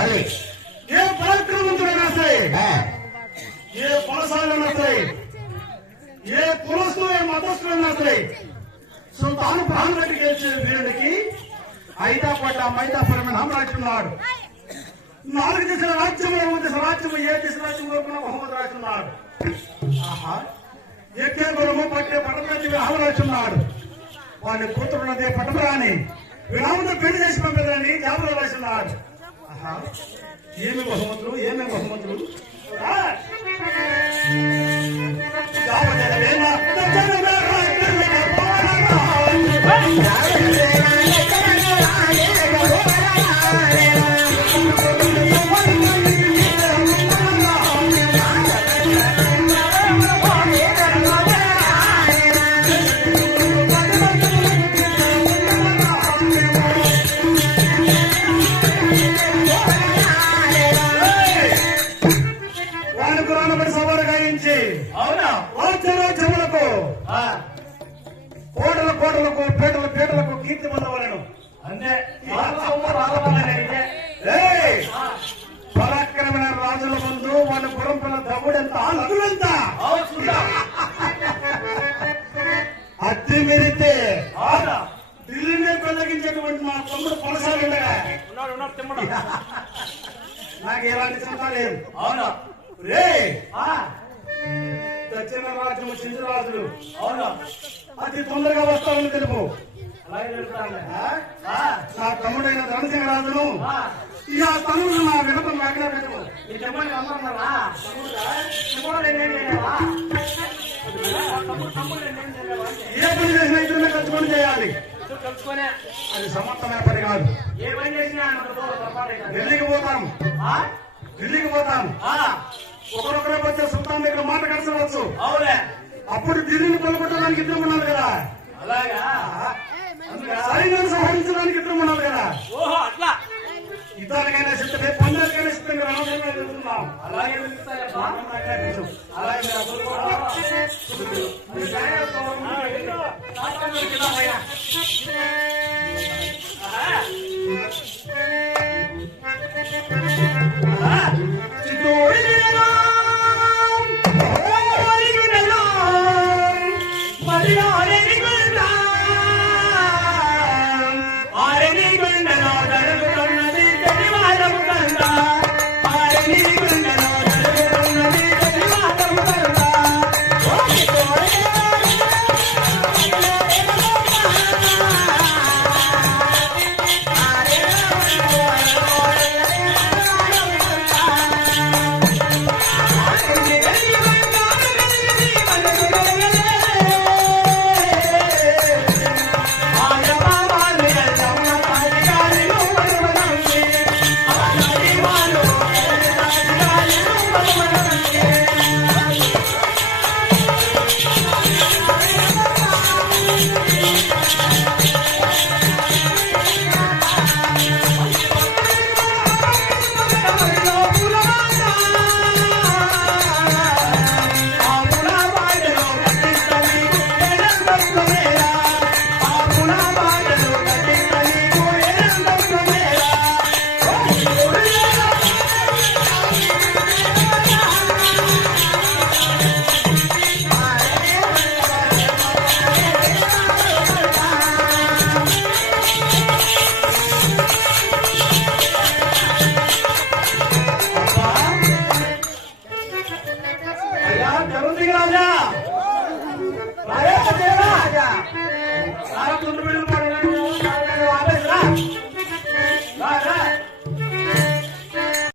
అది ఏ పరాక్రమవంతుడైనా సరే, ఏ కొనసాగైనా సరే, ఏ కులస్తు ఏ మతస్థులైనా సరే, సో తాను ప్రాణం పెట్టి గెలిచిన వీరుడికి ఐదాపడ్డ మైదాపరమైన రాస్తున్నాడు. 4 దిశల రాజ్యములు దిశ రాజ్యము ఏ దిశ రాజ్యంలో కూడా మహమ్మద్ రాస్తున్నాడు. ఆహా, ఎక్కే గురము పట్టే పట్టణి రామరాస్తున్నాడు. వాడి కూతురున్నదే పట్టపురాని విరాముడు పెళ్లి చేసి పంపేదని జాబులు రాస్తున్నాడు. ఆహా, ఏమి బహుమతులు, ఏమి బహుమతులు. కోటలకు పేటల పేటలకు కీర్తి పొందవలను. అంతే పరాక్రమైన రాజుల ముందు వాళ్ళ గురం పిల్ల దమ్ముడెంత నదులెంత అద్దె మెరితే ఢిల్లీనే పెళ్లగించేటువంటి మా తమ్ముడు కొనసాగిండగా నాకు ఎలాంటి చింత లేదు. అవునా రే, దక్షిణ రాజ్యము సింధురాజులు అవునా అతి తొందరగా వస్తామని తెలుపు. నా తమ్ముడైన ధనసింహరాజును ఇక తమ్ముడు నా వినపం లేకుండా తెలుపు. ఏ పని చేసినా ఇద్దరిని కలుసుకొని చేయాలి. అది సమర్థమైన పని కాదు. ఢిల్లీకి పోతాం, ఢిల్లీకి పోతాం. ఒకరొకరే వచ్చే సుల్తాన్ దగ్గర మాట కలిసవచ్చు. అప్పుడు ఢిల్లీని కొనుక్కోవడానికి ఇద్దరు ఉన్నారు కదా, సైన్యాన్ని సంహరించడానికి ఇద్దరు ఉన్నారు కదా. యుద్ధానికైనా సిద్ధమే, పందానికైనా సిద్ధంగా రావడానికి వెళ్తున్నాం. అలాగే రాజా